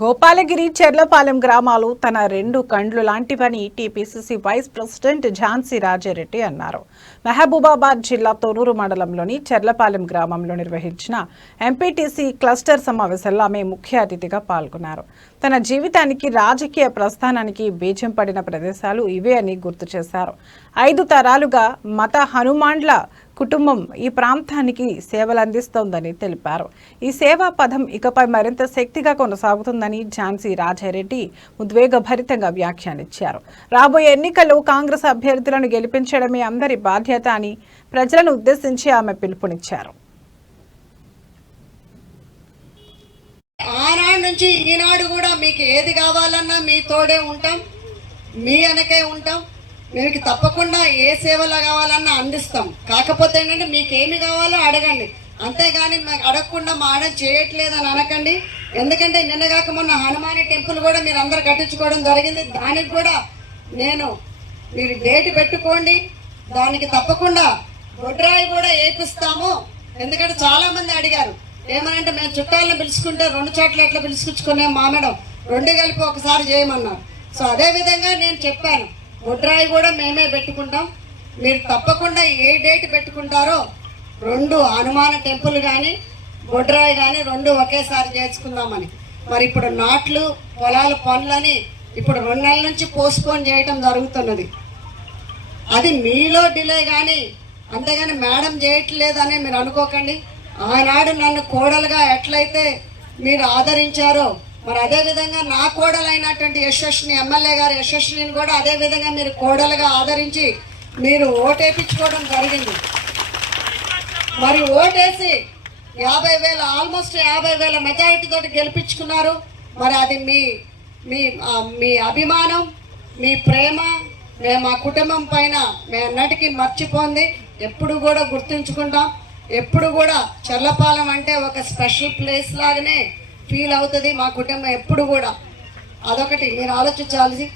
గోపాలగిరి చెర్లపాలెం గ్రామాలు తన రెండు కండ్లు లాంటివని TPCC vice president Jhansi Raja Reddy అన్నారు. మహబూబాబాద్ జిల్లా తొర్రూరు మండలంలోని చెర్లపాలెం గ్రామంలో నిర్వహించిన ఎంపీటీసీ క్లస్టర్ సమావేశంలో ఆమె ముఖ్య అతిథిగా పాల్గొన్నారు. తన జీవితానికి రాజకీయ ప్రస్థానానికి బీజం పడిన ప్రదేశాలు ఇవే అని గుర్తు చేశారు. 5 తరాలుగా మత హనుమాండ్ల కుటుంబం ఈ ప్రాంతానికి సేవలందిస్తోందని తెలిపారు. ఈ సేవా పథం ఇకపై మరింత శక్తిగా కొనసాగుతుందని ఝాన్సీ రాజారెడ్డి ఉద్వేగభరితంగా వ్యాఖ్యానించారు. రాబోయే ఎన్నికల్లో కాంగ్రెస్ అభ్యర్థులను గెలిపించడమే అందరి బాధ్యత అని ప్రజలను ఉద్దేశించి ఆమె పిలుపునిచ్చారు. ఆనాడు నుంచి ఈనాడు కూడా మీకు ఏది కావాలన్నా మీ తోడే ఉంటాం, మీ వెనకే ఉంటాం. మీకు తప్పకుండా ఏ సేవలు కావాలన్నా అందిస్తాం. కాకపోతే ఏంటంటే మీకు ఏమి కావాలో అడగండి, అంతేగాని మాకు అడగకుండా మా ఆడ చేయట్లేదని అనకండి. ఎందుకంటే నిన్నగాక మొన్న హనుమాని టెంపుల్ కూడా మీరు అందరు కట్టించుకోవడం జరిగింది. దానికి కూడా మీరు డేట్ పెట్టుకోండి, దానికి తప్పకుండా గొడ్రాయి కూడా వేపిస్తాము. ఎందుకంటే చాలా మంది అడిగారు ఏమనంటే మేము చుట్టాలను పిలుచుకుంటే 2 చోట్ల ఎట్లా పిలుచుకునే మా మేడం 2 కలిపి ఒకసారి చేయమన్నారు. సో అదే విధంగా నేను చెప్పాను, గొడ్రాయి కూడా మేమే పెట్టుకుంటాం. మీరు తప్పకుండా ఏ డేట్ పెట్టుకుంటారో 2 హనుమాన టెంపుల్ కానీ గొడ్రాయి కానీ 2 ఒకేసారి చేసుకుందామని. మరి ఇప్పుడు నాట్లు పొలాల పనులని ఇప్పుడు 2 నెలల నుంచి పోస్ట్పోన్ చేయటం జరుగుతున్నది. అది మీలో డిలే కానీ, అంతేగాని మేడం చేయట్లేదని మీరు అనుకోకండి. ఆనాడు నన్ను కోడలుగా ఎట్లయితే మీరు ఆదరించారో మరి అదేవిధంగా నా కోడలైనటువంటి యశస్విని ఎమ్మెల్యే గారు యశస్విని కూడా అదేవిధంగా మీరు కోడలుగా ఆదరించి మీరు ఓటేపించుకోవడం జరిగింది. మరి ఓటేసి 50,000 ఆల్మోస్ట్ 50,000 మెజారిటీ తోటి గెలిపించుకున్నారు. మరి అది మీ అభిమానం, మీ ప్రేమ మేము మా కుటుంబం పైన మేమన్నటికీ మర్చిపోంది. ఎప్పుడు కూడా గుర్తుంచుకుంటాం. ఎప్పుడు కూడా చెర్లపాలెం అంటే ఒక స్పెషల్ ప్లేస్ లాగానే ఫీల్ అవుతుంది మా కుటుంబం ఎప్పుడు కూడా. అదొకటి మీరు ఆలోచించాల్సి.